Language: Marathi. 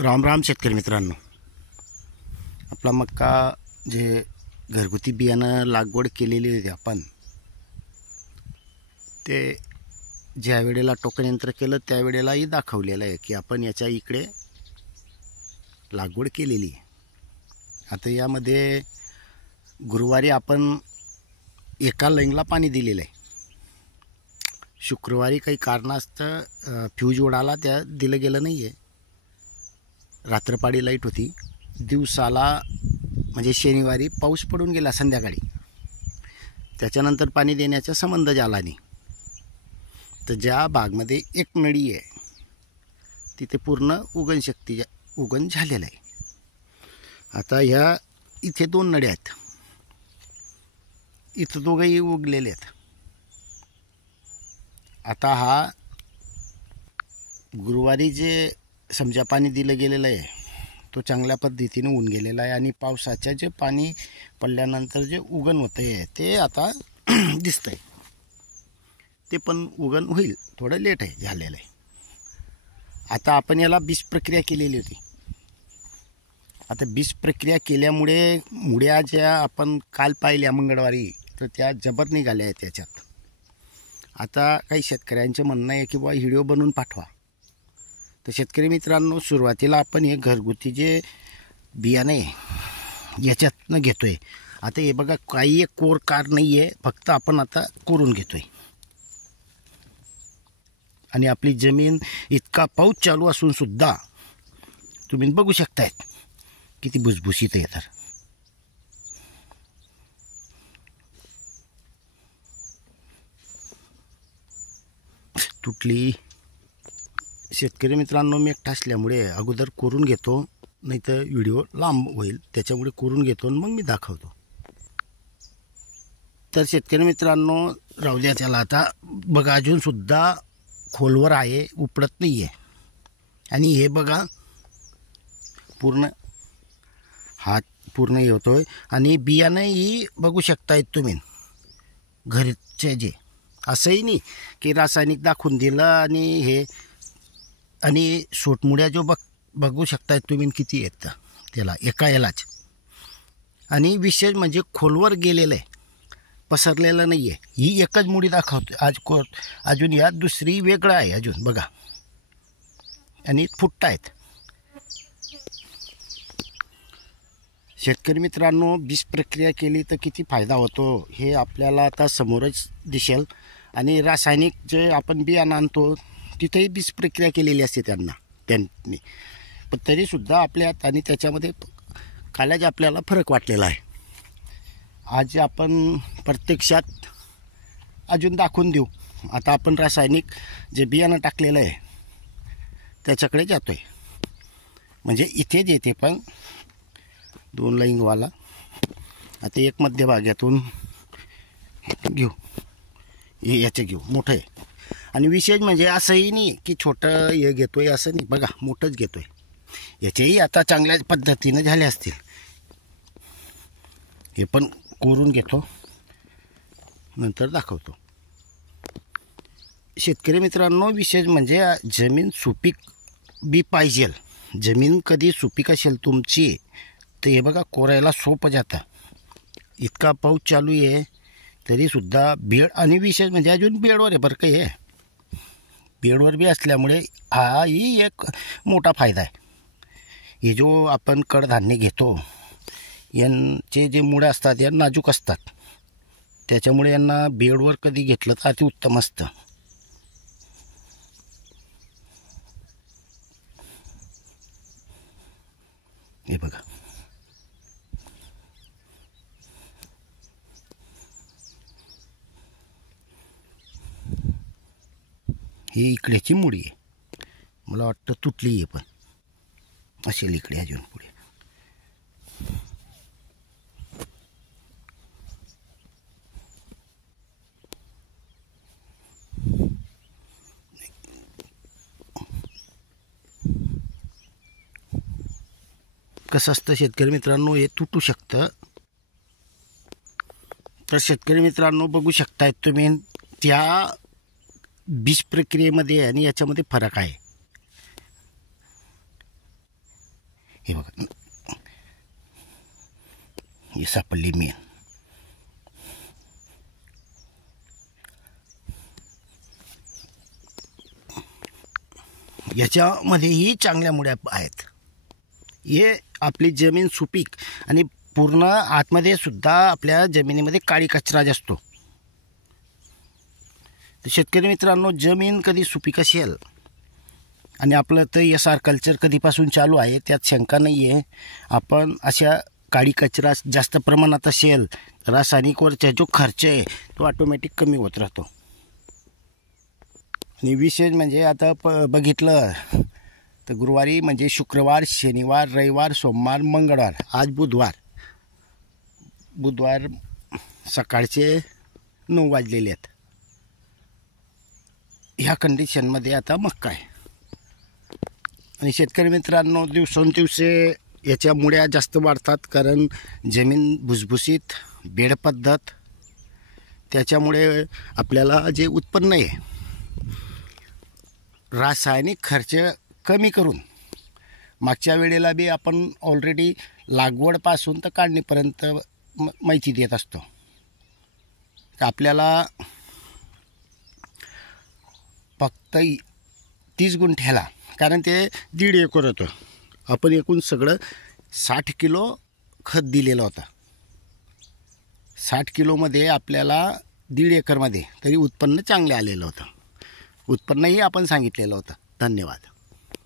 राम राम शेतकरी मित्रांनो, आपला मक्का जे घरगुती बियाणं लागवड केलेली होती आपण, ते ज्या वेळेला टोकन यंत्र केलं त्यावेळेलाही दाखवलेलं आहे की आपण याच्या इकडे लागवड केलेली आहे. आता यामध्ये गुरुवारी आपण एका लाईनला पाणी दिलेलं आहे. शुक्रवारी काही कारणास्तव फ्यूज उडाला, त्या दिलं गेलं नाही आहे. रात्रपाळी लाईट होती. दिवसाला म्हणजे शनिवारी पाऊस पडून गेला संध्याकाळी, त्याच्यानंतर पाणी देण्याचा संबंध झाला नाही. तर ज्या भागमध्ये एक नळी आहे तिथे पूर्ण उगण झालेलं आहे. आता ह्या इथे दोन नळ्या आहेत, इथं दोघंही उगलेले आहेत. आता हा गुरुवारी जे समजा पाणी दिलं गेलेलं आहे तो चांगल्या पद्धतीने होऊन गेलेला आहे आणि पावसाचं जे पाणी पडल्यानंतर जे उगण होतं आहे ते आता दिसतंय. ते पण उगण होईल, थोडं लेट आहे झालेलं आहे. आता आपण याला बीज प्रक्रिया केलेली होती. आता बीज प्रक्रिया केल्यामुळे मुळ्या ज्या आपण काल पाहिल्या मंगळवारी, तर त्या जबर निघाल्या आहेत त्याच्यात. आता काही शेतकऱ्यांचं म्हणणं आहे की बुवा व्हिडिओ बनवून पाठवा. तर शेतकरी मित्रांनो, सुरुवातीला आपण हे घरगुती जे बियाणे याच्यातनं घेतो आहे. आता हे बघा, काही एक कोर कार नाही आहे, फक्त आपण आता कोरून घेतो आहे. आणि आपली जमीन इतका पाऊस चालू असून सुद्धा तुम्ही बघू शकताय किती भुसभुशीत आहे. तर तुटली. शेतकरी मित्रांनो, मी एकटा असल्यामुळे अगोदर कोरून घेतो, नाही तर व्हिडिओ लांब होईल, त्याच्यामुळे कोरून घेतो आणि मग मी दाखवतो. तर शेतकरी मित्रांनो, राहू द्या त्याला. आता बघा, अजूनसुद्धा खोलवर आहे, उपडत नाही आहे. आणि हे बघा, पूर्ण हात पूर्ण हे होतो आहे. आणि बियाणंही बघू शकतायत तुम्ही घरचे जे. असंही नाही की रासायनिक दाखवून दिलं आणि हे. आणि सोटमुड्या जो बघू शकताय तुम्ही किती आहेत त्याला, एका यालाच. आणि विशेष म्हणजे खोलवर गेलेलं आहे, पसरलेलं नाही आहे. ही एकच मुडी दाखवतो अजून यात दुसरी वेगळं आहे अजून बघा. आणि फुटत आहेत. शेतकरी मित्रांनो, बीज प्रक्रिया केली तर किती फायदा होतो हे आपल्याला आता समोरच दिसेल. आणि रासायनिक जे आपण बियाणं आणतो तिथेही बीज प्रक्रिया केलेली असते त्यांनी, पण तरीसुद्धा आपल्यात आणि त्याच्यामध्ये कालच आपल्याला फरक वाटलेला आहे. आज आपण प्रत्यक्षात अजून दाखवून देऊ. आता आपण रासायनिक जे बियाणं टाकलेलं आहे त्याच्याकडे जातो आहे. म्हणजे इथेच येते पण दोन लाईनवाला. आता एक मध्यभागातून घेऊ, हे याचे घेऊ, मोठं आहे. आणि विशेष म्हणजे असंही नाही की छोटं हे घेतोय असं नाही, बघा मोठंच घेतोय. याचेही आता चांगल्या पद्धतीनं झाले असतील. हे पण कोरून घेतो, नंतर दाखवतो. शेतकरी मित्रांनो, विशेष म्हणजे जमीन सुपीक बी पाहिजे. जमीन कधी सुपीक असेल तुमची तर हे बघा कोरायला सोपं जातं. इतका पाऊस चालू आहे तरीसुद्धा बेड. आणि विशेष म्हणजे अजून बेडवर आहे बरं का. हे बेडवर बी असल्यामुळे हाही एक मोठा फायदा आहे. हे जो आपण कडधान्य घेतो यांचे जे मुळं असतात या नाजूक असतात, त्याच्यामुळे यांना बेडवर कधी घेतलं तर अतिउत्तम असतं. हे बघा, ही इकडेची मुळी आहे. मला वाटतं तुटली आहे, पण असेल इकडे अजून पुढे. कसं असतं शेतकरी मित्रांनो, हे तुटू शकतं. तर शेतकरी मित्रांनो, बघू शकताय तुम्ही त्या बीज प्रक्रियेमध्ये आणि याच्यामध्ये फरक आहे. हे बघा, ही सापडली मेन. याच्यामध्येही चांगल्या मुळ्या आहेत. हे आपली जमीन सुपीक आणि पूर्ण आतमध्ये सुद्धा आपल्या जमिनीमध्ये काळी कचरा असतो. शेतकरी मित्रांनो, जमीन कधी सुपीक असेल आणि आपलं तर SR कल्चर कधीपासून चालू आहे त्यात शंका नाही आहे. आपण अशा काळी कचरा जास्त प्रमाणात असेल रासायनिकवरचा जो खर्च आहे तो ऑटोमॅटिक कमी होत राहतो. आणि विशेष म्हणजे आता बघितलं तर गुरुवारी म्हणजे शुक्रवार, शनिवार, रविवार, सोमवार, मंगळवार, आज बुधवार सकाळचे 9 वाजलेले आहेत. ह्या कंडिशनमध्ये आता मक्का आहे. आणि शेतकरी मित्रांनो, दिवसेंदिवस याच्या मुळ्या जास्त वाढतात कारण जमीन भुसभुशीत, बेड पद्धत, त्याच्यामुळे आपल्याला जे उत्पन्न आहे रासायनिक खर्च कमी करून, मागच्या वेळेला बी आपण ऑलरेडी लागवडपासून तर काढणीपर्यंत माहिती देत असतो. तर आपल्याला फक्त 30 गुंठ्याला, कारण ते 1.5 एकर होतं, आपण एकूण सगळं 60 किलो खत दिलेलं होतं. 60 किलोमध्ये आपल्याला 1.5 एकरमध्ये तरी उत्पन्न चांगले आलेलं होतं. उत्पन्नही आपण सांगितलेलं होतं. धन्यवाद.